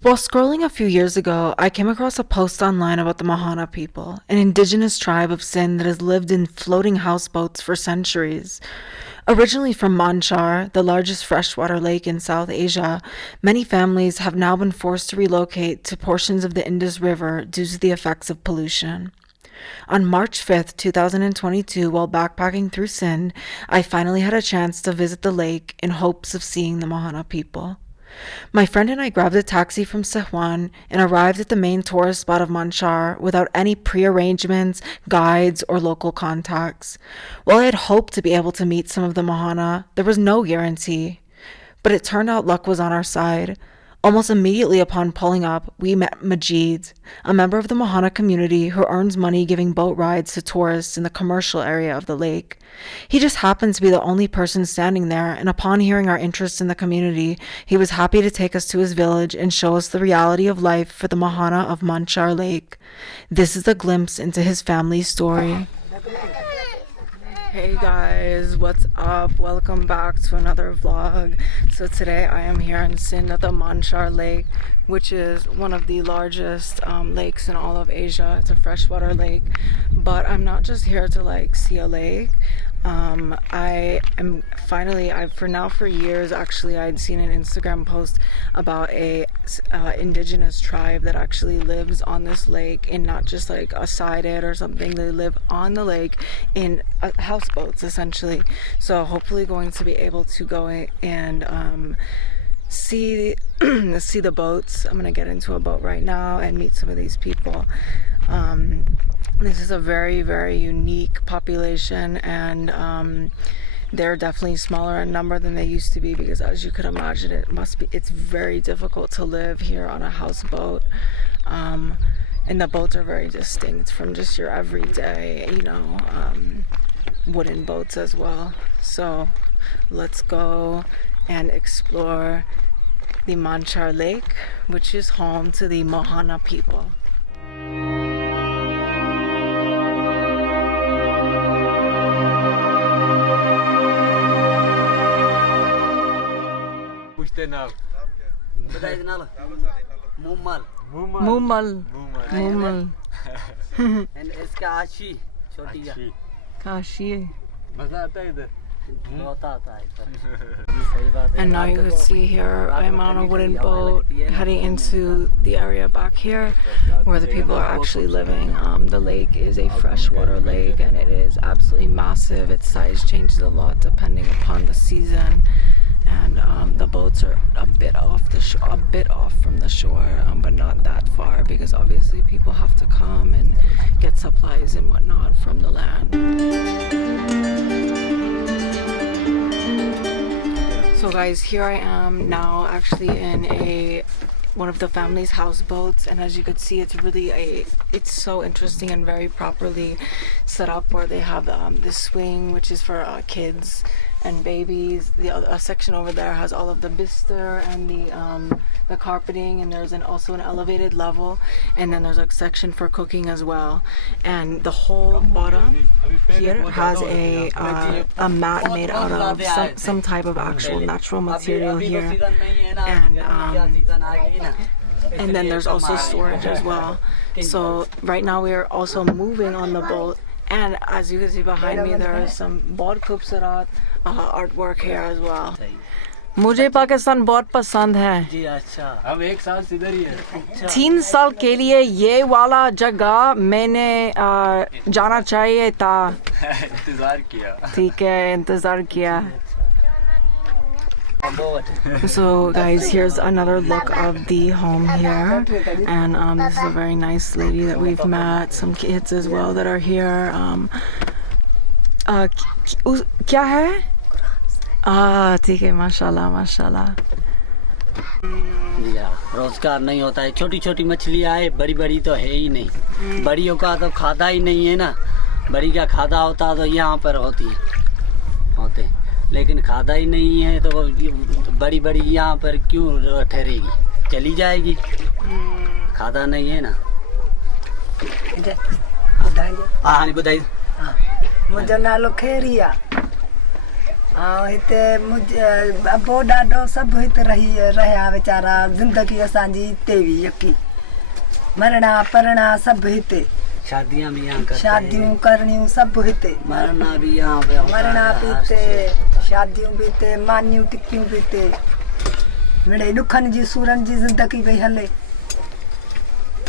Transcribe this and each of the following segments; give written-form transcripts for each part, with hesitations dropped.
While scrolling a few years ago, I came across a post online about the Mahana people, an indigenous tribe of Sindh that has lived in floating houseboats for centuries. Originally from Manchar, the largest freshwater lake in South Asia, many families have now been forced to relocate to portions of the Indus River due to the effects of pollution. On March 5th, 2022, while backpacking through Sindh, I finally had a chance to visit the lake in hopes of seeing the Mohana people. My friend and I grabbed a taxi from Sehwan and arrived at the main tourist spot of Manchar without any prearrangements, guides, or local contacts. While I had hoped to be able to meet some of the Mahana, there was no guarantee. But it turned out luck was on our side. Almost immediately upon pulling up, we met Majid, a member of the Mohana community who earns money giving boat rides to tourists in the commercial area of the lake. He just happened to be the only person standing there, and upon hearing our interest in the community, he was happy to take us to his village and show us the reality of life for the Mohana of Manchar Lake. This is a glimpse into his family's story. Hey guys, what's up? Welcome back to another vlog. So today I am here in Sindh at the Manchar Lake, which is one of the largest lakes in all of Asia. It's a freshwater lake, but I'm not just here to see a lake. I am finally, for years actually, I'd seen an Instagram post about a indigenous tribe that actually lives on this lake, in not just like a sided or something. They live on the lake in houseboats essentially. So hopefully going to be able to go and see see the boats. I'm gonna get into a boat right now and meet some of these people. This is a very, very unique population, and they're definitely smaller in number than they used to be, because as you could imagine, it's very difficult to live here on a houseboat. And the boats are very distinct from just your everyday, wooden boats as well. So let's go and explore the Manchar Lake, which is home to the Mohana people. Mumal. And इसका आशी छोटी है Kashi. मजा आता है इधर बहुत आता है And now you can see here, I'm on a wooden boat heading into the area back here where the people are actually living. The lake is a freshwater lake, and it is absolutely massive. Its size changes a lot depending upon the season. And the boats are a bit off from the shore, but not that far, because obviously people have to come and get supplies and whatnot from the land. So guys, here I am now actually in one of the family's houseboats, and as you could see, it's so interesting and very properly set up, where they have this swing, which is for kids and babies. A section over there has all of the bister and the carpeting, and there's also an elevated level, and then there's a section for cooking as well. And the whole bottom here has a mat made out of some type of actual natural material here, and then there's also storage as well. So right now we are also moving on the boat, and as you can see behind me, there is some बहुत खूबसूरत artwork here as well. मुझे पाकिस्तान बहुत पसंद है जी अच्छा हम एक साल से इधर ही हैं 3 साल के लिए ये वाला जगह मैंने जाना चाहिए था इंतजार किया ठीक है इंतजार किया. So guys, here's another look of the home here, and this is a very nice lady that we've met, some kids as well that are here. क्या है ठीक है माशाल्लाह माशाल्लाह. रोजगार नहीं होता है, छोटी छोटी मछली आए, बड़ी बड़ी तो है ही नहीं. बड़ियों का तो खादा ही नहीं है ना. बड़ी का खादा होता तो यहाँ पर होते, लेकिन खादा ही नहीं है तो बड़ी बड़ी यहाँ पर क्यों ठहरेगी, चली जाएगी. खादा नहीं है ना. हाँ बताइए. मुझे नालो खेरिया हिते अबो ॾाढो सभु हिते रहिया वीचारा ज़िंदगी असांजी हिते हुई यकी मरणा परणा सभु हिते शादियां भी यहाँ करते शादियूं करणियूं सभु हिते मरना भी यहाँ पे होता मरणा है, बि हर हिते से होता है। शादियूं बि हिते मानियूं टिकियूं बि हिते मिड़े ॾुखनि जी सूरनि जी ज़िंदगी पई हले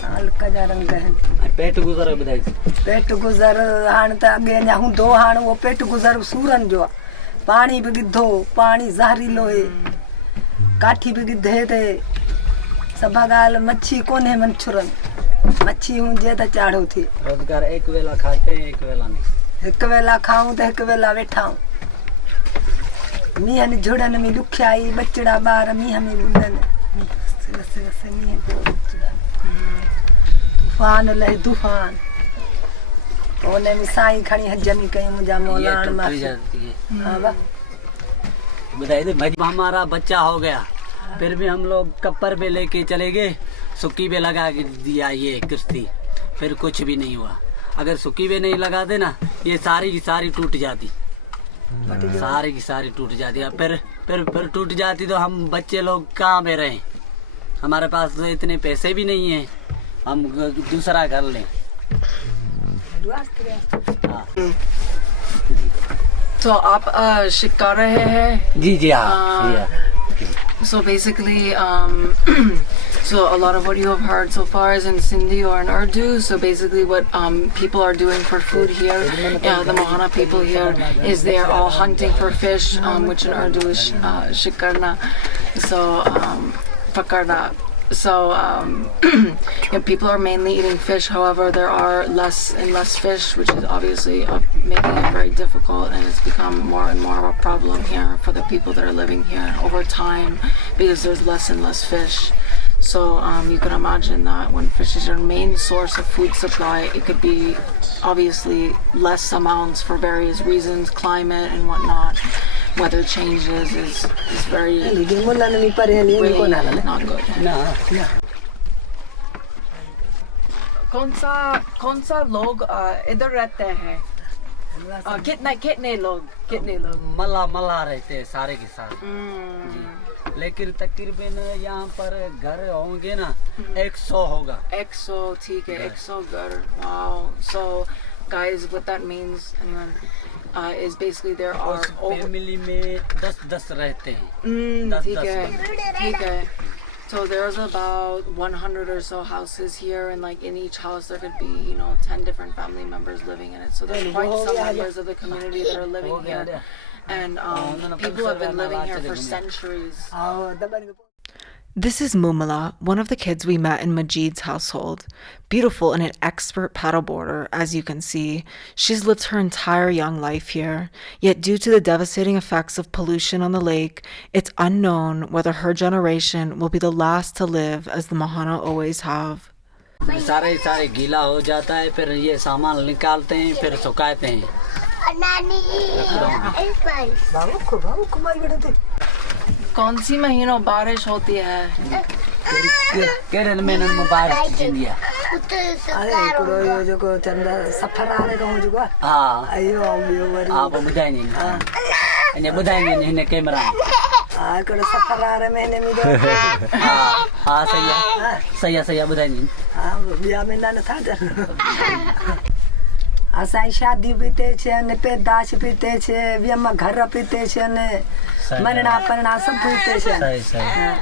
हल्क जा रंग आहिनि पेट गुज़रे ॿुधाई पेट गुज़र हाणे त अॻे अञा हूंदो हाणे उहो पेट गुज़र सूरनि जो आहे पाणी बि गिधो पाणी ज़हरीलो आहे काठी बि गिधे ते सभा ॻाल्हि मच्छी कोन्हे मंछुरनि मच्छी हुजे त चाढ़ो थिए रोजगार एक वेला खाते हैं एक वेला नहीं हिकु वेला खाऊं त हिकु वेला वेठाऊं मींहनि झुड़नि में ॾुखियाई बचड़ा ॿार मींहं में ॿुॾनि तूफ़ान लहे तूफ़ान हुन में साईं खणी हजमी कयूं मुंहिंजा ये मौलाण टूट मासी जाती है हा बा बताइए तो हमारा बच्चा हो गया फिर भी हम लोग कप्पर पे लेके चले गए सुक्की पे लगा के दिया ये किश्ती फिर कुछ भी नहीं हुआ अगर सुक्की पे नहीं लगाते ना ये सारी की सारी टूट जाती सारी की सारी टूट जाती है फिर टूट जाती तो हम बच्चे लोग कहाँ पे रहें हमारे पास तो इतने पैसे भी नहीं हैं हम दूसरा घर लें हाँ। तो आप शिकार रहे हैं जी जी हाँ जी हाँ। So basically, so a lot of what you have heard so far is in Sindhi or in Urdu. So basically what people are doing for food here, the Mohana people here, is they are all hunting for fish, which in Urdu is shikarna. So, pakarna. So people are mainly eating fish. However, there are less and less fish, which is obviously making it very difficult, and it's become more and more of a problem here for the people that are living here over time because there's less and less fish. So you can imagine that when fish is your main source of food supply, it could be obviously less amounts for various reasons, climate and whatnot. Weather changes is very really not good. कौन सा लोग इधर रहते हैं कितने लोग मल्ला रहते हैं सारे के सारे जी लेकिन तकरीबन यहाँ पर घर होंगे ना 100 होगा 100 ठीक है 100 घर wow so guys what that means is basically there are family में 10 रहते हैं ठीक है so there's about 100 or so houses here and like in each house there could be 10 different family members living in it so there's quite some members of the community that are living here and people have been living here for centuries. This is Mumala, one of the kids we met in Majid's household. Beautiful and an expert paddleboarder, as you can see. She's lived her entire young life here. Yet due to the devastating effects of pollution on the lake, it's unknown whether her generation will be the last to live as the Mahana always have. सारे गीला हो जाता है फिर ये सामान निकालते हैं फिर सुखाते हैं कौन सी महीनों बारिश होती है केरल में बारिश थींदी आहे आप ॿुधाईंदी अञा ॿुधाईंदी हिन कैमरा हाँ सही आहे ॿुधाईंदी असांजी शादी बि हिते थियनि पैदाश बि हिते थिए वियम घर बि हिते थियनि मरणा परणा सभु हिते थियनि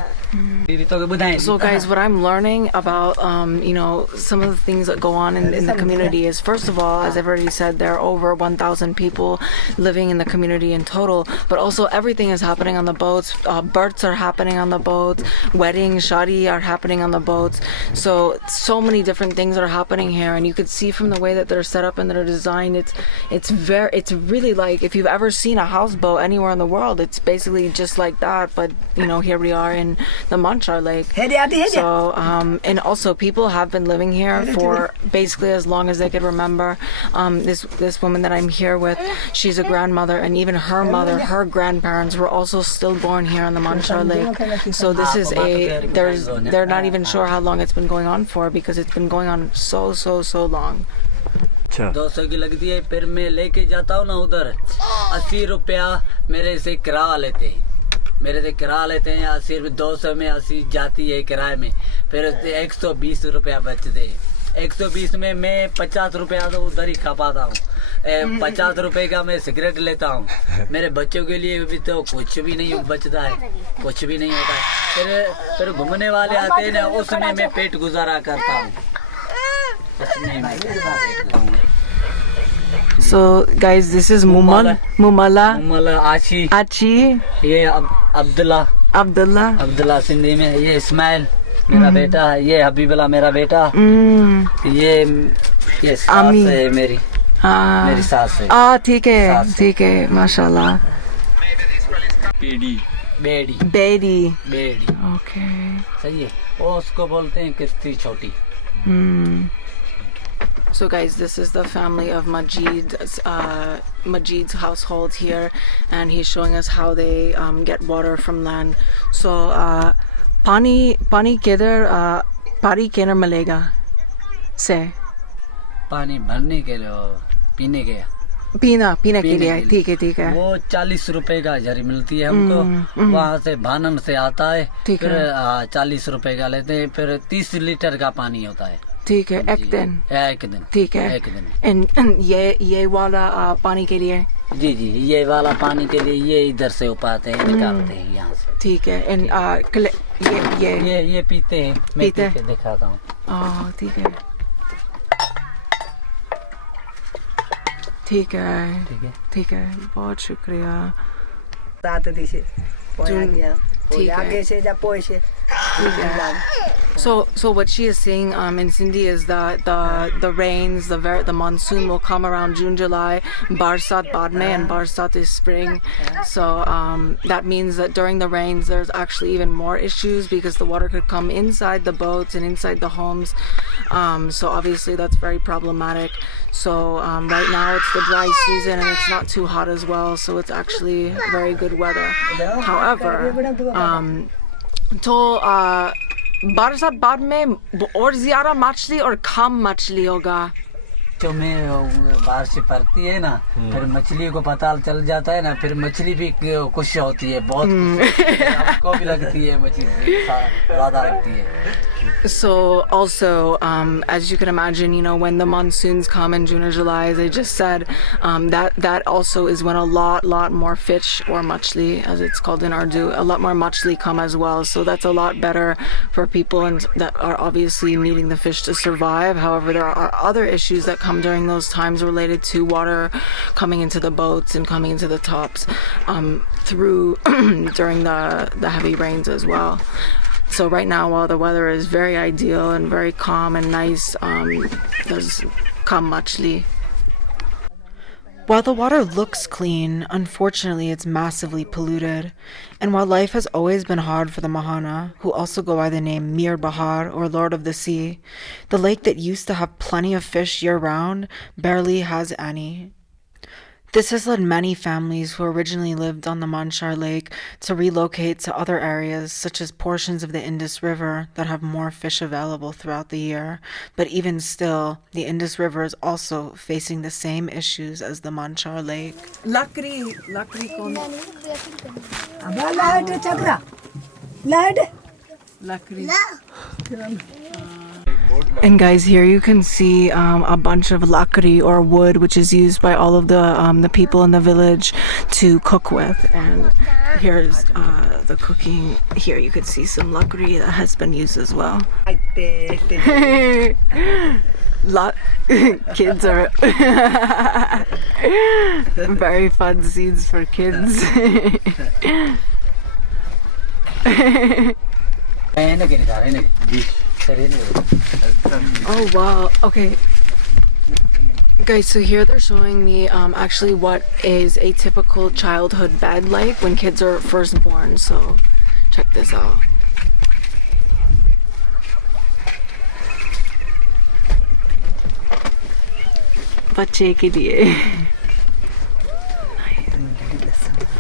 So guys, what I'm learning about, some of the things that go on in the community is, first of all, as I've already said, there are over 1,000 people living in the community in total, but also everything is happening on the boats. Births are happening on the boats, weddings, shadi are happening on the boats. So many different things are happening here, and you could see from the way that they're set up and they're designed, it's really like, if you've ever seen a houseboat anywhere in the world, it's basically just like that, but here we are in the Manchar Lake. So, and also people have been living here for basically as long as they could remember. This woman that I'm here with, she's a grandmother, and even her mother, her grandparents were also stillborn here on the Manchar Lake. So this is they're not even sure how long it's been going on for, because it's been going on so long. अच्छा 200 की लगती है। फिर मैं लेके जाता हूँ ना उधर 80 रुपया मेरे से किराया लेते हैं। मेरे से किराया लेते हैं 80 रुपये। 200 में 80 जाती है किराए में। फिर 120 रुपया बचते हैं। 120 में मैं 50 रुपया तो उधर ही खा पाता हूँ। 50 रुपए का मैं सिगरेट लेता हूँ। मेरे बच्चों के लिए भी तो कुछ भी नहीं बचता है, कुछ भी नहीं होता है। फिर घूमने वाले आते हैं ना, उसमें मैं पेट गुजारा करता हूँ। उसमें मैं पेट गुजारा हूँ। So guys, this is Mumala, आशी, Achi, ये अब्दुल्ला Abdullah. सिंधी में, ये इस्माइल मेरा बेटा है, ये हबीबुल्ला मेरा बेटा, ये सास आमी। है मेरी हाँ सास है। ठीक है माशाल्लाह। बेड़ी Baby. बेड़ी सही है। वो उसको बोलते हैं किस्ती छोटी। So guys, this is the family of Majid's household here, and he's showing us how they get water from land. So pani किधर पानी किधर मिलेगा से पानी भरने के लिए पीने के पीना के लिए ठीक है। वो 40 रुपए का झरी मिलती है हमको। वहाँ से भानन से आता है। ठीक फिर है। 40 रुपए का लेते हैं। फिर 30 लीटर का पानी होता है। ठीक है, एक दिन ठीक है। एक दिन। And ये वाला पानी के लिए जी ये वाला पानी के लिए ये इधर से उपाते हैं, निकालते हैं यहाँ से। ठीक है। And ये पीते हैं। मैं पी के दिखाता हूँ। ठीक है बहुत शुक्रिया। साथ दिसे पोया ठीक गया है। आगे से जा पोए से So what she is saying in Sindhi is that the rains, the monsoon will come around June, July. Barsat baad mein, and barsat is spring. So that means that during the rains there's actually even more issues because the water could come inside the boats and inside the homes. So obviously that's very problematic. So right now it's the dry season and it's not too hot as well. So it's actually very good weather. However, तो बरसात बाद में और ज्यादा मछली और कम मछली होगा। जो में बारिश पड़ती है ना, फिर मछली को पता चल जाता है ना, फिर मछली भी खुश होती है, बहुत हमको भी लगती है, मछली ज्यादा लगती है। So also, as you can imagine, you know, when the monsoons come in June or July, as I just said, that also is when a lot more fish, or machli as it's called in Urdu, a lot more machli come as well. So that's a lot better for people and that are obviously needing the fish to survive. However, there are other issues that come during those times related to water coming into the boats and coming into the tops through during the heavy rains as well. So right now, while the weather is very ideal and very calm and nice, there's come machli. While the water looks clean, unfortunately it's massively polluted. And while life has always been hard for the Mahana, who also go by the name Mir Bahar or Lord of the Sea, the lake that used to have plenty of fish year-round barely has any. This has led many families who originally lived on the Manchar Lake to relocate to other areas, such as portions of the Indus River that have more fish available throughout the year. But even still, the Indus River is also facing the same issues as the Manchar Lake. Lakri kon? Light chakra light Lakri. And guys, here you can see a bunch of lakri or wood, which is used by all of the people in the village to cook with. And here's the cooking. Here you can see some lakri that has been used as well. Kids are very fun scenes for kids. Oh wow, okay. Guys, so here they're showing me actually what is a typical childhood bed like when kids are first born, so check this out. बच्चे के लिए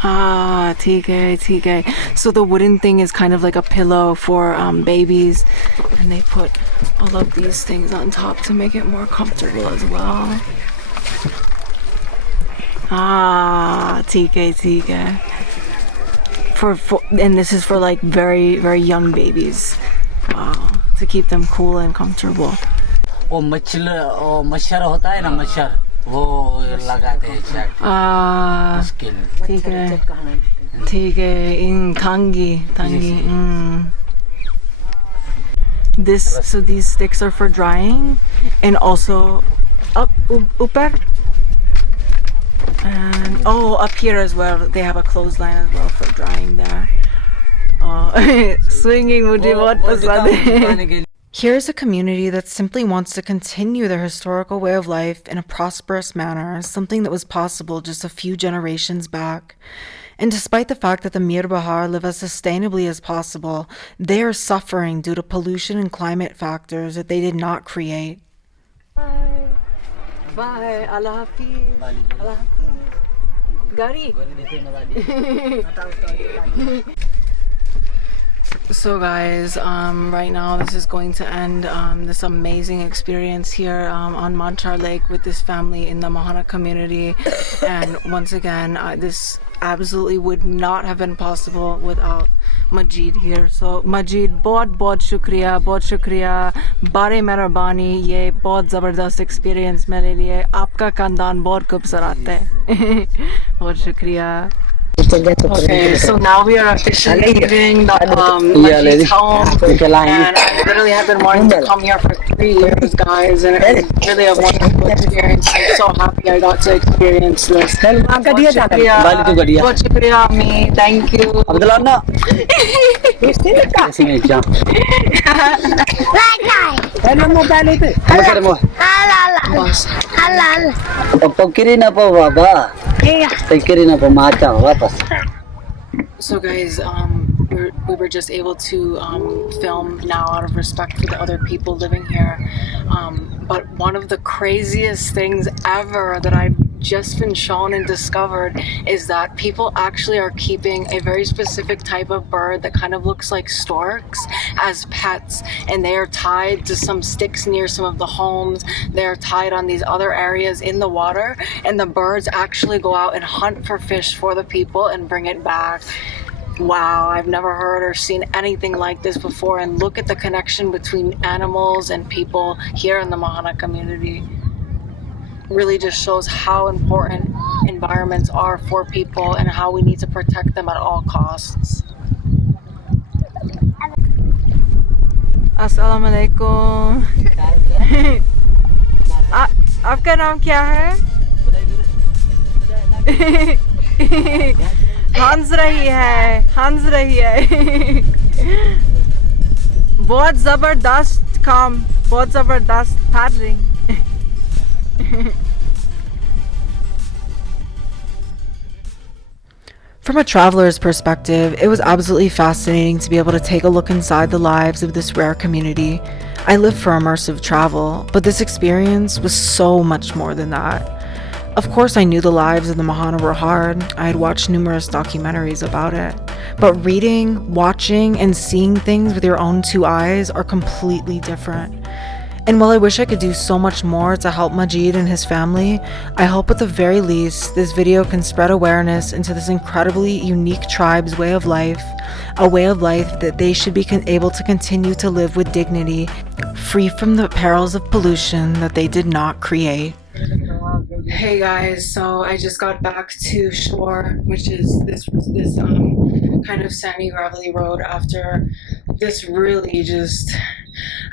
Ah, TK. So the wooden thing is kind of like a pillow for babies, and they put all of these things on top to make it more comfortable as well. Ah, TK. For and this is for like very young babies. Wow, to keep them cool and comfortable. वो मच्छर होता है ना मच्छर वो लगाते हैं चाट उसके लिए ठीक है इन tangi. So these sticks are for drying and also up upper and up here as well they have a clothesline as well for drying there. Swinging मुझे बहुत पसंद है. Here's a community that simply wants to continue their historical way of life in a prosperous manner, something that was possible just a few generations back. And despite the fact that the Mir Bahar live as sustainably as possible, they are suffering due to pollution and climate factors that they did not create. Bye. Bye. Allah Hafiz. Allah Hafiz. Gari. So guys, right now this is going to end this amazing experience here on Manchar Lake with this family in the Mohana community. And once again, this absolutely would not have been possible without Majid here. So Majid, बहुत शुक्रिया, बारे मेहरबानी, ये बहुत ज़बरदस्त experience मेरे लिए. आपका खानदान बहुत खूबसूरत है. बहुत शुक्रिया. Okay, so now we are officially leaving Majid's home, and I literally have been wanting to come here for 3 years, guys, and it was really a wonderful experience. I'm so happy I got to experience this. बहुत शुक्रिया अम्मी, thank you. So guys, we were just able to film now out of respect for the other people living here. But one of the craziest things ever that I've just been shown and discovered is that people actually are keeping a very specific type of bird that kind of looks like storks as pets, and they are tied to some sticks near some of the homes. They're tied on these other areas in the water, and the birds actually go out and hunt for fish for the people and bring it back. Wow, I've never heard or seen anything like this before, and look at the connection between animals and people here in the Mahana community. Really just shows how important environments are for people and how we need to protect them at all costs. Assalamu alaikum. आपका नाम क्या है? हंस रही है. बहुत ज़बरदस्त काम, बहुत ज़बरदस्त paddling. From a traveler's perspective, it was absolutely fascinating to be able to take a look inside the lives of this rare community. I live for immersive travel, but this experience was so much more than that. Of course, I knew the lives of the Mahana were hard. I had watched numerous documentaries about it. But reading, watching, and seeing things with your own 2 eyes are completely different. And while I wish I could do so much more to help Majid and his family, I hope at the very least this video can spread awareness into this incredibly unique tribe's way of life, a way of life that they should be able to continue to live with dignity, free from the perils of pollution that they did not create. Hey guys, so I just got back to shore, which is this kind of sandy gravelly road after this really just,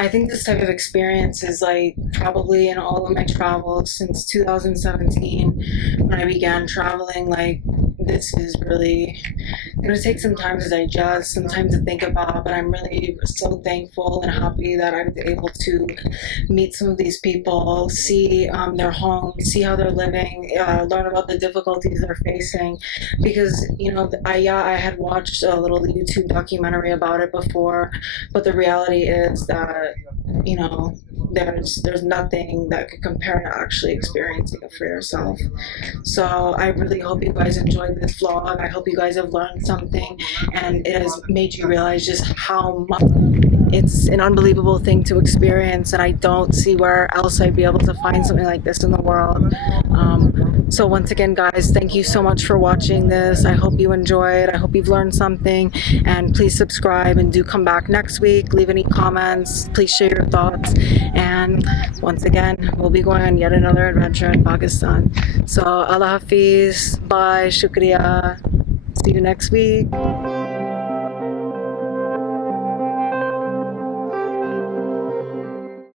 I think this type of experience is like probably in all of my travels since 2017 when I began traveling, like this is really going to take some time to digest, some time to think about, but I'm really so thankful and happy that I was able to meet some of these people, see their homes, see how they're living, learn about the difficulties they're facing. Because, I had watched a little YouTube documentary about it before, but the reality is that, there's nothing that could compare to actually experiencing it for yourself. So I really hope you guys enjoyed this vlog. I hope you guys have learned something and it has made you realize just how much it's an unbelievable thing to experience, and I don't see where else I'd be able to find something like this in the world. So once again, guys, thank you so much for watching this. I hope you enjoyed. I hope you've learned something, and please subscribe and do come back next week. Leave any comments. Please share your thoughts. And once again, we'll be going on yet another adventure in Pakistan. So Allah Hafiz. Bye. Shukriya. See you next week.